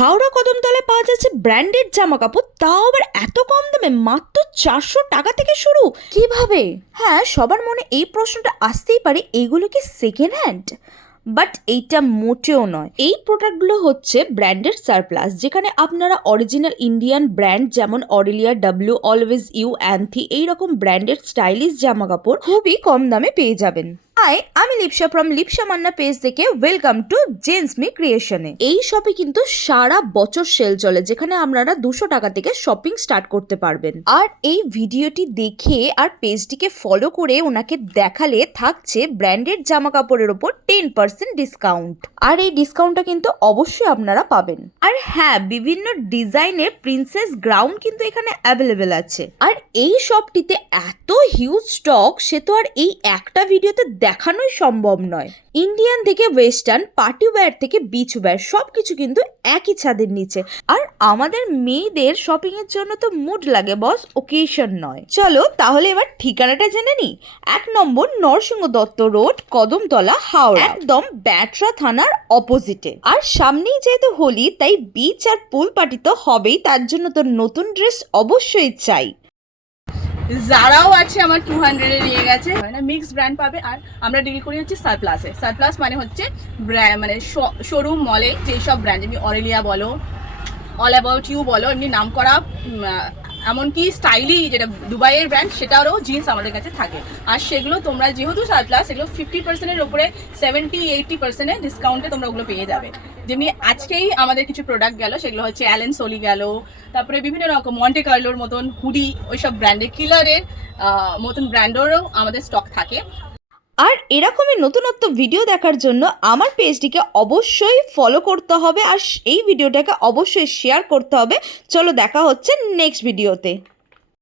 হাওড়া কদমতলায় পাওয়া যাচ্ছে ব্র্যান্ডেড জামা কাপড়, তাও আবার এত কম দামে, মাত্র 400 টাকা থেকে শুরু। কিভাবে? হ্যাঁ, সবার মনে এই প্রশ্নটা আসতেই পারে, এগুলো কি সেকেন্ড হ্যান্ড? বাট এইটা মোটেও নয়। এই প্রোডাক্টগুলো হচ্ছে ব্র্যান্ডেড সারপ্লাস, যেখানে আপনারা অরিজিনাল ইন্ডিয়ান ব্র্যান্ড যেমন অরেলিয়া, ডাব্লিউ, অলওয়েজ ইউ, অ্যান্থি এইরকম ব্র্যান্ডেড স্টাইলিশ জামা কাপড় খুবই কম দামে পেয়ে যাবেন। হাই, আমি লিপসা ফ্রম লিপসা মান্না পেজ থেকে। ওয়েলকাম টু জেন্টস মি ক্রিয়েশনে। এই শপে কিন্তু সারা বছর সেল চলে, যেখানে আপনারা 200 টাকা থেকে শপিং স্টার্ট করতে পারবেন। আর এই ভিডিওটি দেখে আর পেজটিকে ফলো করে ওনাকে দেখালে থাকছে ব্র্যান্ডেড জামা কাপড়ের ওপর 10% ডিসকাউন্ট। আর এই ডিসকাউন্টটা কিন্তু অবশ্যই আপনারা পাবেন। আর হ্যাঁ, বিভিন্ন ডিজাইনের প্রিন্সেস গ্রাউন্ড কিন্তু এখানে অ্যাভেলেবেল আছে। আর এই শপটিতে এত হিউজ স্টক, সে তো আর এই একটা ভিডিওতে দেখানোই সম্ভব নয়। ইন্ডিয়ান থেকে ওয়েস্টার্ন, পার্টি ওয়্যার থেকে বিচ ওয়্যার, সবকিছু কিন্তু একই ছাদের নিচে। আর আমাদের মেয়েদের শপিং এর জন্য তো মুড লাগে বস, ওকেশন নয়। চলো তাহলে এবার ঠিকানাটা জেনে নি। 1 নম্বর নরসিংহ দত্ত রোড, কদমতলা, হাওড়া, একদম ব্যাটরা থানার অপোজিটে। আর সামনেই যেহেতু হোলি, তাই বিচ আর পুল পার্টি তো হবেই, তার জন্য তো নতুন ড্রেস অবশ্যই চাই। যারাও আছে আমার 200 এ নিয়ে গেছে, মানে মিক্স ব্র্যান্ড পাবে। আর আমরা ডিল করি হচ্ছে সারপ্লাসে। সারপ্লাস মানে হচ্ছে মানে শোরুম মলে যেসব ব্র্যান্ড, যেমনি অরেলিয়া বলো, অল অ্যাবাউট ইউ বলো, এমনি নাম করা এমনকি স্টাইলি যেটা দুবাইয়ের ব্র্যান্ড, সেটারও জিন্স আমাদের কাছে থাকে। আর সেগুলো তোমরা যেহেতু সারপ্লাস, সেগুলো 50%-এর উপরে 70-80% ডিসকাউন্টে তোমরা ওগুলো পেয়ে যাবে। যেমনি আজকেই আমাদের কিছু প্রোডাক্ট গেল, সেগুলো হচ্ছে অ্যালেন সোলি গেল, তারপরে বিভিন্ন রকম মন্টে কার্লোর মতন হুডি, ওইসব ব্র্যান্ডের কিলারের মতন ব্র্যান্ডেরও আমাদের স্টক থাকে। আর এরকমই নতুনত্ব ভিডিও দেখার জন্য আমার পেজটিকে অবশ্যই ফলো করতে হবে, আর এই ভিডিওটাকে অবশ্যই শেয়ার করতে হবে। চলো দেখা হচ্ছে নেক্সট ভিডিওতে।